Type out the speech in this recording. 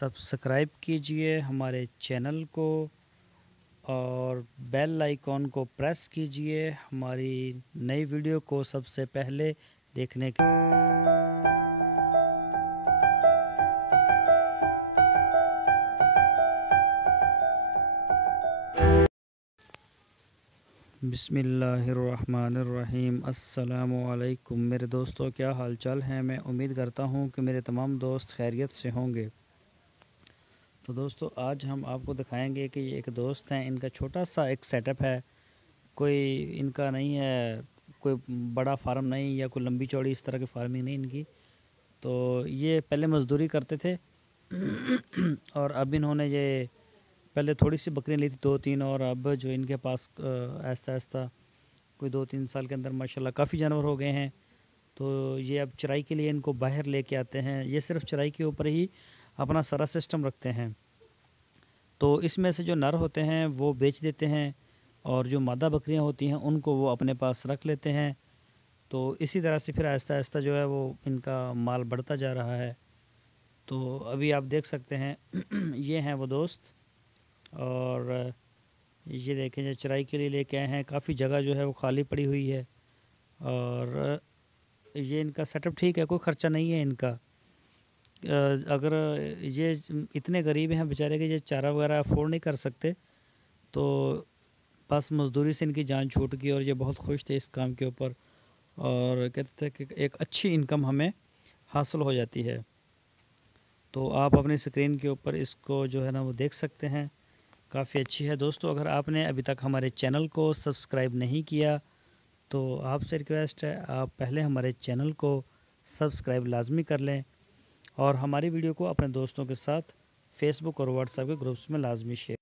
Subscribe कीजिए हमारे channel को और बेल आइकॉन को प्रेस कीजिए हमारी नई वीडियो को सबसे पहले देखने के। बिस्मिल्लाहिर्रहमानिर्रहीम। अस्सलामुअलैकुम मेरे दोस्तों, क्या हाल चाल हैं। मैं उम्मीद करता हूं कि मेरे तमाम दोस्त खैरियत से होंगे। तो दोस्तों, आज हम आपको दिखाएंगे कि ये एक दोस्त हैं, इनका छोटा सा एक सेटअप है। कोई इनका नहीं है, कोई बड़ा फार्म नहीं या कोई लंबी चौड़ी इस तरह की फार्मिंग नहीं इनकी। तो ये पहले मज़दूरी करते थे और अब इन्होंने ये पहले थोड़ी सी बकरियाँ ली थी 2-3, और अब जो इनके पास ऐसा ऐसा कोई 2-3 साल के अंदर माशाल्लाह काफ़ी जानवर हो गए हैं। तो ये अब चराई के लिए इनको बाहर लेके आते हैं। ये सिर्फ चराई के ऊपर ही अपना सारा सिस्टम रखते हैं। तो इसमें से जो नर होते हैं वो बेच देते हैं और जो मादा बकरियां होती हैं उनको वो अपने पास रख लेते हैं। तो इसी तरह से फिर आहिस्ता आहिस्ता जो है वो इनका माल बढ़ता जा रहा है। तो अभी आप देख सकते हैं ये हैं वो दोस्त, और ये देखें जो चराई के लिए लेके आए हैं। काफ़ी जगह जो है वो खाली पड़ी हुई है और ये इनका सेटअप ठीक है, कोई ख़र्चा नहीं है इनका। अगर ये इतने गरीब हैं बेचारे कि ये चारा वगैरह अफोर्ड नहीं कर सकते, तो बस मज़दूरी से इनकी जान छूट गई और ये बहुत खुश थे इस काम के ऊपर, और कहते थे कि एक अच्छी इनकम हमें हासिल हो जाती है। तो आप अपनी स्क्रीन के ऊपर इसको जो है ना वो देख सकते हैं, काफ़ी अच्छी है। दोस्तों, अगर आपने अभी तक हमारे चैनल को सब्सक्राइब नहीं किया तो आपसे रिक्वेस्ट है आप पहले हमारे चैनल को सब्सक्राइब लाजमी कर लें और हमारी वीडियो को अपने दोस्तों के साथ फेसबुक और व्हाट्सएप के ग्रुप्स में लाजमी शेयर